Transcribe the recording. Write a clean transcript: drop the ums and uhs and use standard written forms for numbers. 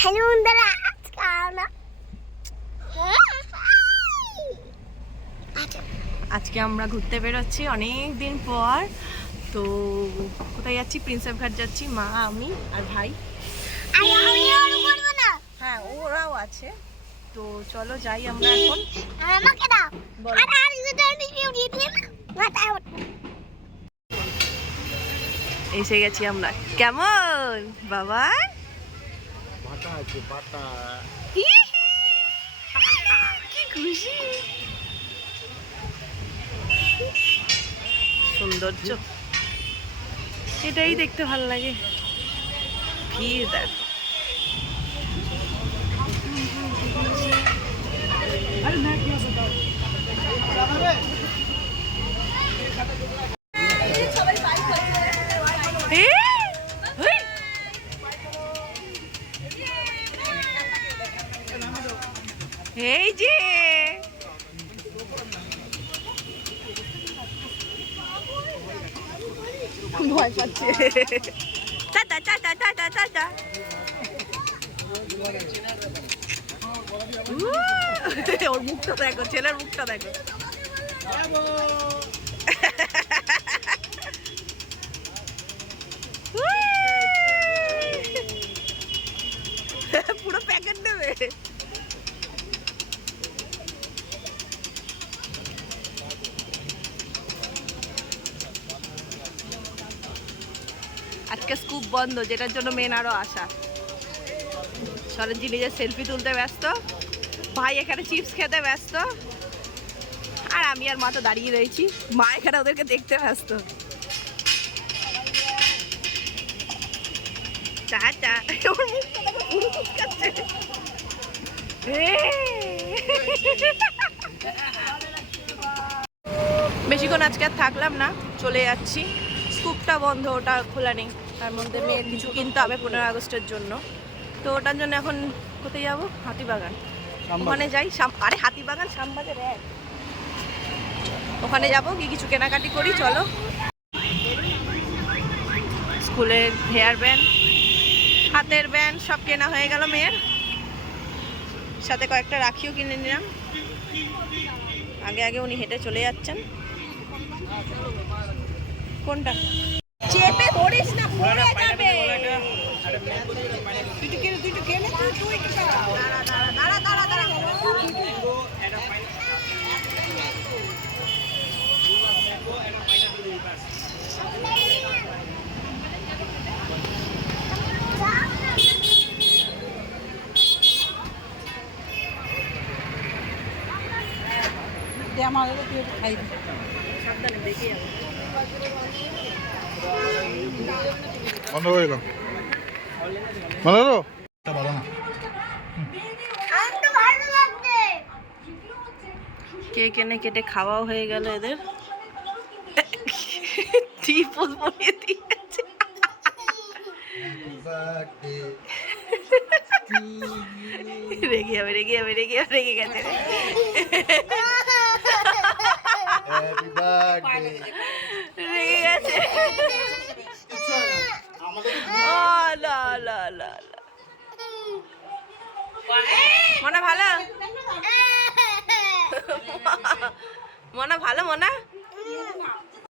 Hello বন্ধুরা, আজকে আমরা ঘুরতে বেরোচ্ছি অনেক দিন পর। তো কোথায় যাচ্ছি? প্রিন্সেপ ঘাট যাচ্ছি, মা, আমি আর ভাই। হ্যাঁ, ওরাও আছে। তো চলো যাই আমরা এখন। এসে গেছি আমরা। কেমন বাবা? কি খুশি! সৌন্দর্য এটাই দেখতে ভালো লাগে। ভিড় দেখো। এই যে ভয় পাচ্ছে। Tata tata tata tata. ওর মুখটা দেখো, ছেলের মুখটা দেখো। পুরো প্যাকেট দেবে। আজকে স্কুপ বন্ধ, যেটার জন্য মেন আরো আসা। সরঞ্জি নিজের সেলফি তুলতে ব্যস্ত, ভাই এখানে চিপস খেতে ব্যস্ত, আর আমি আর মা তো দাঁড়িয়ে রয়েছি। মা এখানে ওদেরকে দেখতে ব্যস্ত। টাটা। ওর মুখটা দেখো, পুরো কুচকাচ্ছে। বেশিক্ষণ আজকে আর থাকলাম না, চলে যাচ্ছি। স্কুপটা বন্ধ, ওটা খোলা নেই। তার মধ্যে মেয়ের কিছু কিনতে হবে 15 আগস্টের জন্য। তো ওটার জন্য এখন কোথায় যাবো? হাতিবাগান। ওখানে যাই। আরে হাতিবাগান শ্যামবাজার এক। ওখানে যাবো, গিয়ে কিছু কেনাকাটি করি। চলো। স্কুলের হেয়ার ব্যান্ড, হাতের ব্যান্ড সব কেনা হয়ে গেল মেয়ের। সাথে কয়েকটা রাখিও কিনে নিলাম। আগে আগে উনি হেঁটে চলে যাচ্ছেন। কোনটা? চেপে ধরিস না, পড়ে যাবে। সাবধানে দেখে যাবো। কেক এনে কেটে খাওয়াও হয়ে গেল এদের। ত্রিপল বনিয়ে দিয়েছে। রেগে যাবে, রেগে যাবে, রেগে যাবে, রেগে গেছে। রেগে গেছে। মনা ভালো? মনা ভালো? মনা